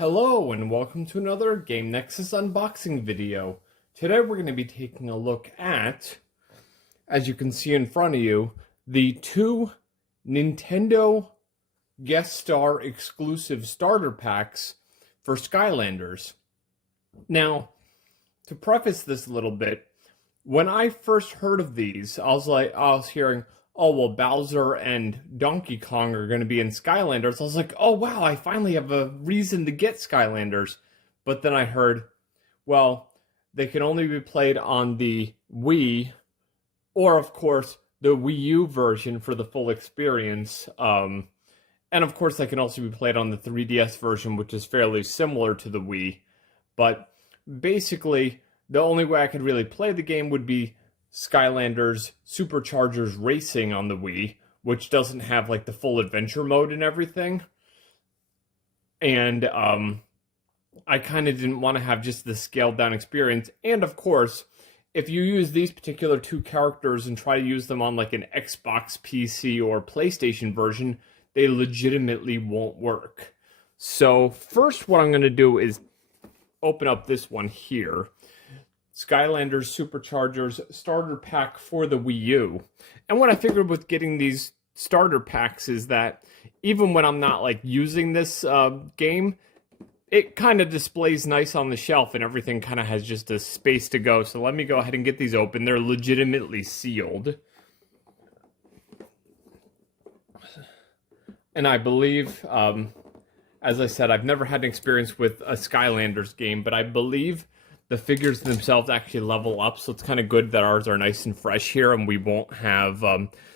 Hello and welcome to another Game Nexus unboxing video. Today we're going to be taking a look at, as you can see in front of you, the two Nintendo guest star exclusive starter packs for Skylanders. Now, to preface this a little bit, when I first heard of these, I was hearing, oh, well, Bowser and Donkey Kong are going to be in Skylanders. I was like, oh, wow, I finally have a reason to get Skylanders. But then I heard, well, they can only be played on the Wii, or, of course, the Wii U version for the full experience. And, of course, they can also be played on the 3DS version, which is fairly similar to the Wii. But basically, the only way I could really play the game would be Skylanders Superchargers Racing on the Wii, which doesn't have like the full adventure mode and everything. And I kind of didn't want to have just the scaled down experience. And of course, if you use these particular two characters and try to use them on like an Xbox, PC, or PlayStation version, they legitimately won't work. So first what I'm going to do is open up this one here. Skylanders Superchargers starter pack for the Wii U. And what I figured with getting these starter packs is that even when I'm not like using this game, it kind of displays nice on the shelf and everything kind of has just a space to go. So let me go ahead and get these open. They're legitimately sealed. And I believe, as I said, I've never had an experience with a Skylanders game, but I believe the figures themselves actually level up, so it's kind of good that ours are nice and fresh here, and we won't have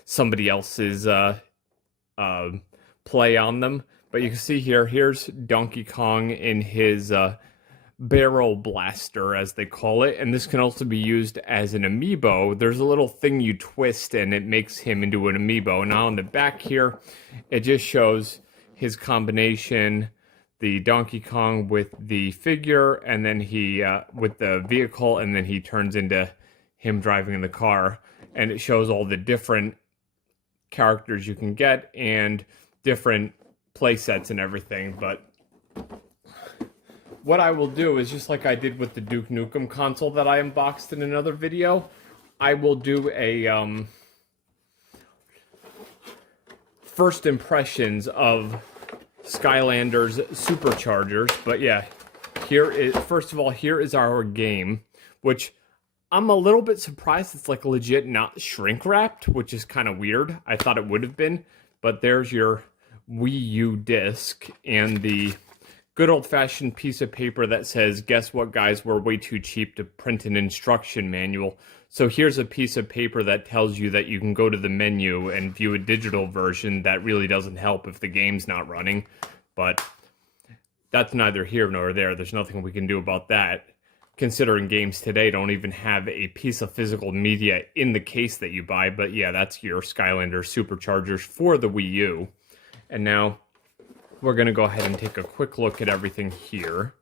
somebody else's play on them. But you can see here, here's Donkey Kong in his barrel blaster, as they call it, and this can also be used as an Amiibo. There's a little thing you twist, and it makes him into an Amiibo. Now on the back here, it just shows his combination, the Donkey Kong with the figure, and then he with the vehicle, and then he turns into him driving in the car, and it shows all the different characters you can get and different play sets and everything. But what I will do is, just like I did with the Duke Nukem console that I unboxed in another video, I will do a first impressions of Skylanders Superchargers. But yeah, first of all, here is our game, which I'm a little bit surprised it's like legit not shrink wrapped, which is kind of weird. I thought it would have been, but there's your Wii U disc and the good old-fashioned piece of paper that says, guess what, guys, we're way too cheap to print an instruction manual. So here's a piece of paper that tells you that you can go to the menu and view a digital version. That really doesn't help if the game's not running, but that's neither here nor there. There's nothing we can do about that, considering games today don't even have a piece of physical media in the case that you buy. But yeah, that's your Skylanders Superchargers for the Wii U. And now we're going to go ahead and take a quick look at everything here.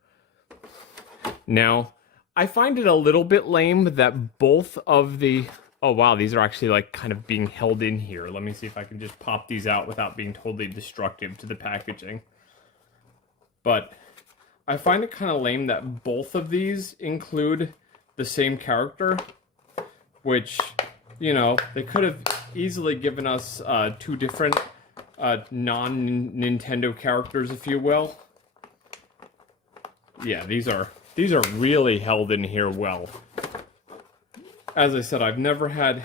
Now, I find it a little bit lame that both of the... Oh, wow, these are actually, like, kind of being held in here. Let me see if I can just pop these out without being totally destructive to the packaging. But I find it kind of lame that both of these include the same character, which, you know, they could have easily given us two different non-Nintendo characters, if you will. Yeah, these are really held in here well. As I said, I've never had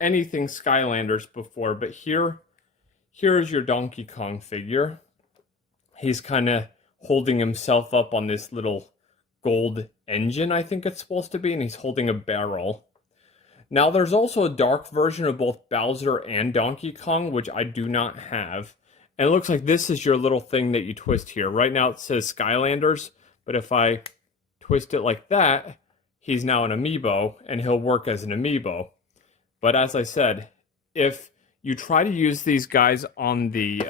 anything Skylanders before, but here is your Donkey Kong figure. He's kind of holding himself up on this little gold engine, I think it's supposed to be, and he's holding a barrel. Now, there's also a dark version of both Bowser and Donkey Kong, which I do not have. And it looks like this is your little thing that you twist here. Right now it says Skylanders, but if I twist it like that, he's now an Amiibo, and he'll work as an Amiibo. But as I said, if you try to use these guys on the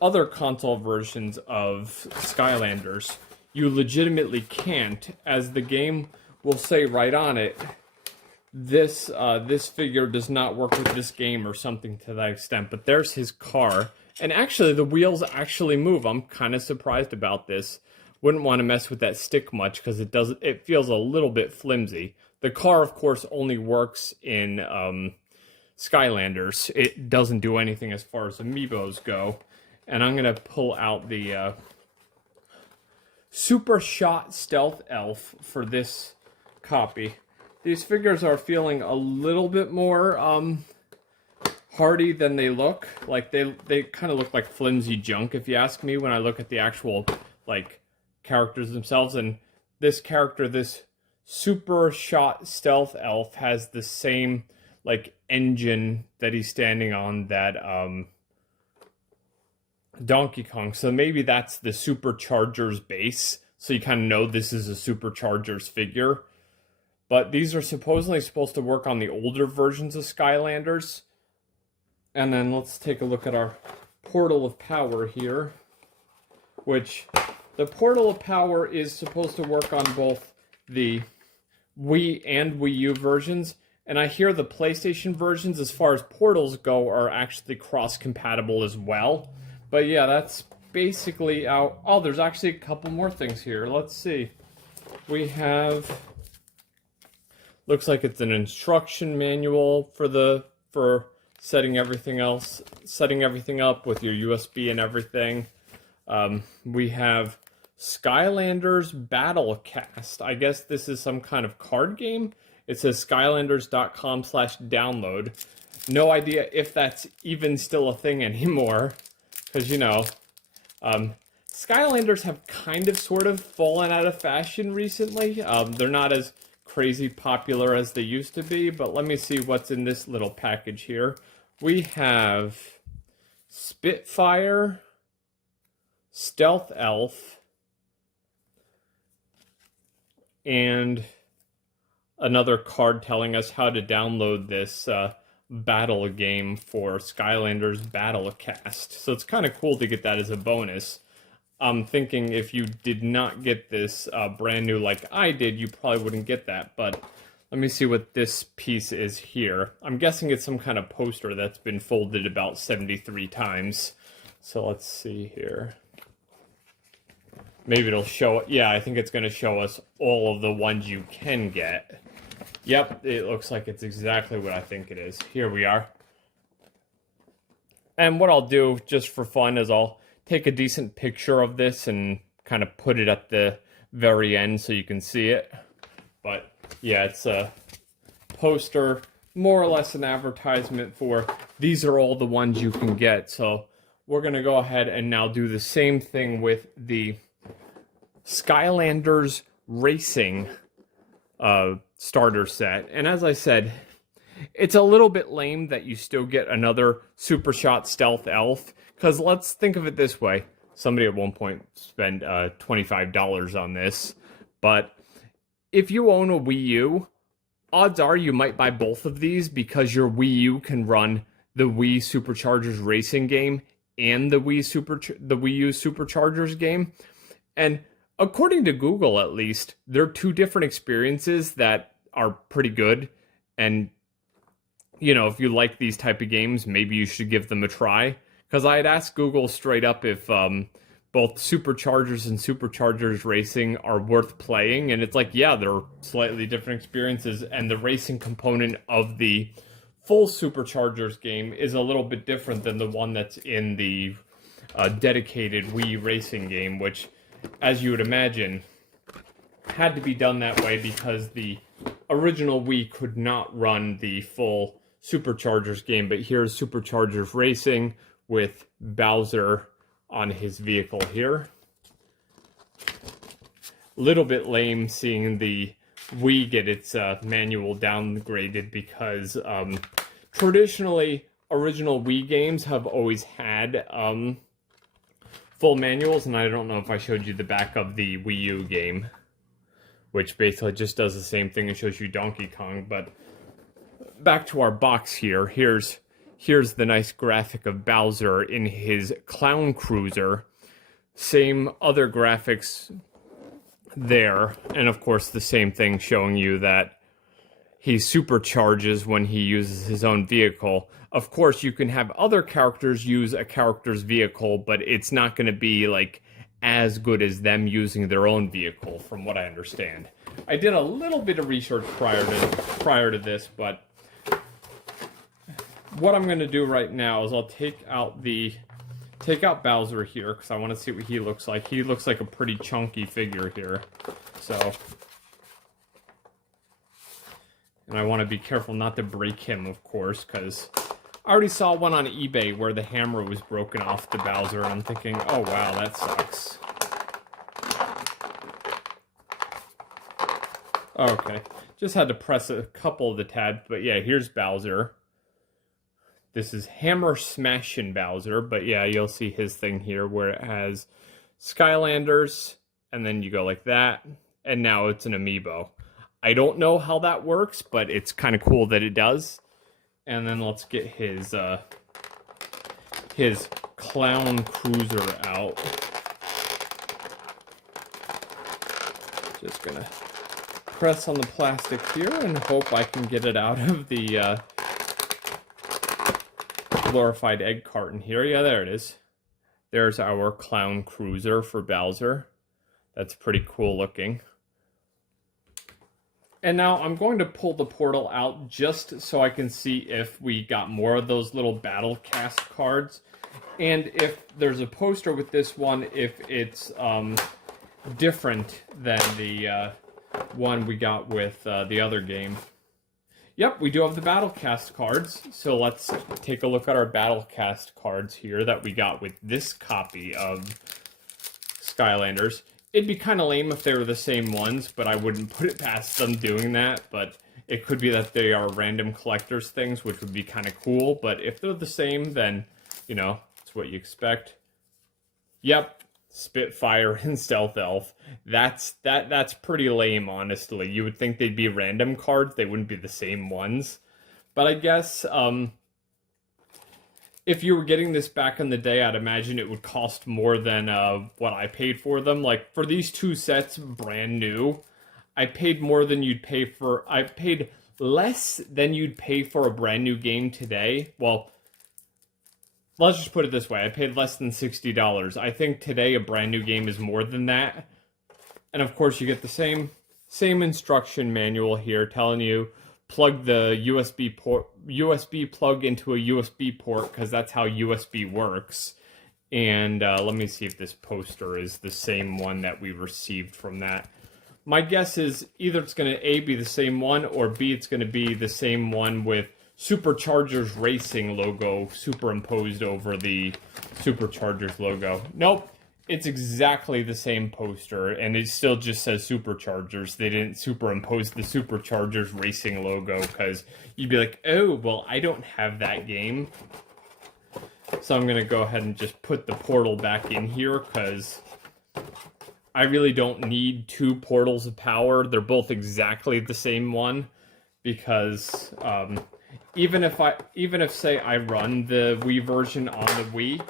other console versions of Skylanders, you legitimately can't, as the game will say right on it, this figure does not work with this game or something to that extent. But there's his car, And actually, the wheels actually move. I'm kind of surprised about this. Wouldn't want to mess with that stick much because it feels a little bit flimsy. The car, of course, only works in Skylanders. It doesn't do anything as far as Amiibos go. And I'm going to pull out the Super Shot Stealth Elf for this copy. These figures are feeling a little bit more hardy than they look. Like they kind of look like flimsy junk, if you ask me, when I look at the actual like characters themselves. And this character, this Super Shot Stealth Elf, has the same like engine that he's standing on that Donkey Kong. So maybe that's the Superchargers base. So you kind of know this is a Superchargers figure. But these are supposedly supposed to work on the older versions of Skylanders. And then let's take a look at our Portal of Power here. Which, the Portal of Power is supposed to work on both the Wii and Wii U versions. And I hear the PlayStation versions, as far as portals go, are actually cross-compatible as well. But yeah, that's basically out. Oh, there's actually a couple more things here. Let's see. We have... Looks like it's an instruction manual for setting everything up with your USB and everything. We have Skylanders Battlecast. I guess this is some kind of card game. It says skylanders.com/download. No idea if that's even still a thing anymore. Because, you know, Skylanders have kind of sort of fallen out of fashion recently. They're not as crazy popular as they used to be, but let me see what's in this little package here. We have Spitfire, Stealth Elf, and another card telling us how to download this battle game for Skylanders Battlecast. So it's kind of cool to get that as a bonus. I'm thinking if you did not get this brand new like I did, you probably wouldn't get that. But let me see what this piece is here. I'm guessing it's some kind of poster that's been folded about 73 times. So let's see here. Maybe it'll show... Yeah, I think it's going to show us all of the ones you can get. Yep, it looks like it's exactly what I think it is. Here we are. And what I'll do, just for fun, is I'll take a decent picture of this and kind of put it at the very end so you can see it. But yeah, it's a poster, more or less an advertisement for these are all the ones you can get. So we're going to go ahead and now do the same thing with the Skylanders Racing starter set. And as I said, it's a little bit lame that you still get another Super Shot Stealth Elf. Because let's think of it this way. Somebody at one point spent $25 on this. But if you own a Wii U, odds are you might buy both of these because your Wii U can run the Wii Superchargers racing game and the Wii U Superchargers game. And according to Google, at least, they're two different experiences that are pretty good. And, you know, if you like these type of games, maybe you should give them a try. Because I had asked Google straight up if both Superchargers and Superchargers Racing are worth playing. And it's like, yeah, they're slightly different experiences. And the racing component of the full Superchargers game is a little bit different than the one that's in the dedicated Wii racing game, which, as you would imagine, had to be done that way because the original Wii could not run the full Superchargers game. But here's Superchargers Racing with Bowser on his vehicle here. Little bit lame seeing the Wii get its manual downgraded because traditionally original Wii games have always had full manuals, and I don't know if I showed you the back of the Wii U game, which basically just does the same thing and shows you Donkey Kong. But back to our box here. Here's the nice graphic of Bowser in his clown cruiser. Same other graphics there, and of course the same thing showing you that he supercharges when he uses his own vehicle. Of course, you can have other characters use a character's vehicle, but it's not going to be like as good as them using their own vehicle, from what I understand. I did a little bit of research prior to this, but what I'm going to do right now is I'll take out Bowser here, because I want to see what he looks like. He looks like a pretty chunky figure here. So, and I want to be careful not to break him, of course, because I already saw one on eBay where the hammer was broken off the Bowser, and I'm thinking, oh wow, that sucks. Okay, just had to press a couple of the tabs, but yeah, here's Bowser. This is Hammer Smashin' Bowser, but yeah, you'll see his thing here where it has Skylanders, and then you go like that, and now it's an Amiibo. I don't know how that works, but it's kind of cool that it does. And then let's get his Clown Cruiser out. Just gonna press on the plastic here and hope I can get it out of the glorified egg carton here. Yeah, there it is. There's our Clown Cruiser for Bowser. That's pretty cool looking. And now I'm going to pull the portal out just so I can see if we got more of those little battle cast cards. And if there's a poster with this one, if it's different than the one we got with the other game. Yep, we do have the battle cast cards. So let's take a look at our battle cast cards here that we got with this copy of Skylanders. It'd be kind of lame if they were the same ones, but I wouldn't put it past them doing that. But it could be that they are random collectors things, which would be kind of cool. But if they're the same, then, you know, it's what you expect. Yep, Spitfire and Stealth Elf. That's pretty lame, honestly. You would think they'd be random cards. They wouldn't be the same ones. But I guess if you were getting this back in the day, I'd imagine it would cost more than what I paid for them. Like, for these two sets, brand new, I paid more than you'd pay for... I paid less than you'd pay for a brand new game today. Well, let's just put it this way. I paid less than $60. I think today a brand new game is more than that. And of course, you get the same instruction manual here telling you plug the USB plug into a USB port, because that's how USB works. And let me see if this poster is the same one that we received from that. My guess is either it's going to A, be the same one, or B, it's going to be the same one with Superchargers Racing logo superimposed over the Superchargers logo. Nope. It's exactly the same poster, and it still just says Superchargers. They didn't superimpose the Superchargers Racing logo, because you'd be like, oh, well, I don't have that game. So I'm going to go ahead and just put the portal back in here, because I really don't need two portals of power. They're both exactly the same one, because even if say I run the Wii version on the Wii,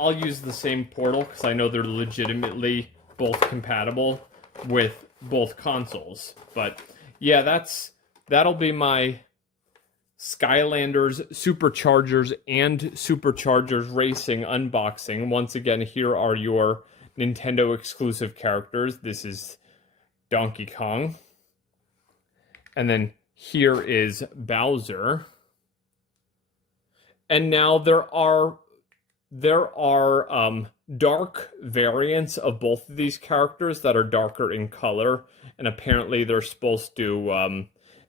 I'll use the same portal because I know they're legitimately both compatible with both consoles. But yeah, that'll be my Skylanders Superchargers and Superchargers Racing unboxing. Once again, here are your Nintendo exclusive characters. This is Donkey Kong. And then here is Bowser. And now there are dark variants of both of these characters that are darker in color, and apparently they're supposed to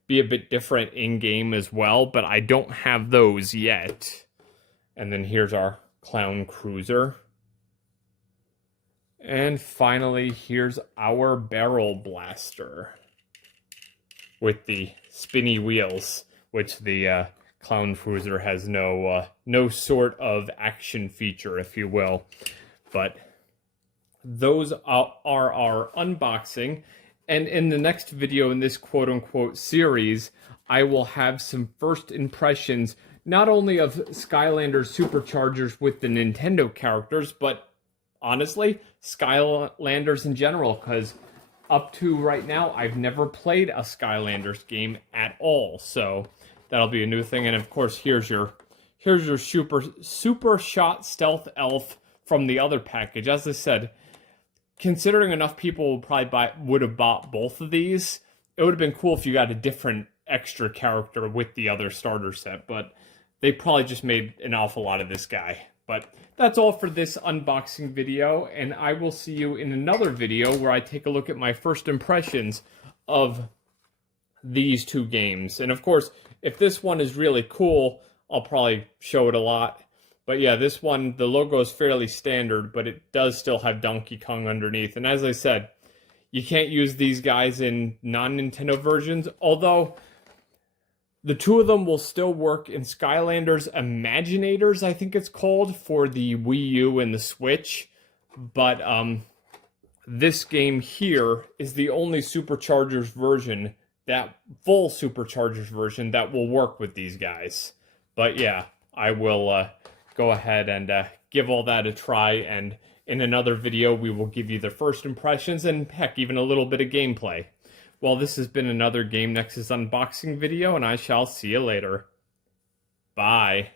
be a bit different in-game as well, but I don't have those yet. And then here's our Clown Cruiser. And finally, here's our Barrel Blaster with the spinny wheels, which the Clown Cruiser has no sort of action feature, if you will. But those are our unboxing. And in the next video in this quote-unquote series, I will have some first impressions, not only of Skylanders Superchargers with the Nintendo characters, but honestly, Skylanders in general, because up to right now, I've never played a Skylanders game at all, so that'll be a new thing. And of course, here's your super shot stealth elf from the other package. As I said, considering enough people would have bought both of these, it would have been cool if you got a different extra character with the other starter set, but they probably just made an awful lot of this guy. But that's all for this unboxing video, and I will see you in another video where I take a look at my first impressions of these two games. And of course, if this one is really cool, I'll probably show it a lot. But yeah, this one, the logo is fairly standard, but it does still have Donkey Kong underneath. And as I said, you can't use these guys in non-Nintendo versions, although the two of them will still work in Skylanders Imaginators, I think it's called, for the Wii U and the Switch. But this game here is the only Superchargers version, that full Superchargers version, that will work with these guys. But yeah, I will go ahead and give all that a try, and in another video we will give you the first impressions and heck, even a little bit of gameplay. Well, this has been another Game Nexus unboxing video, and I shall see you later. Bye.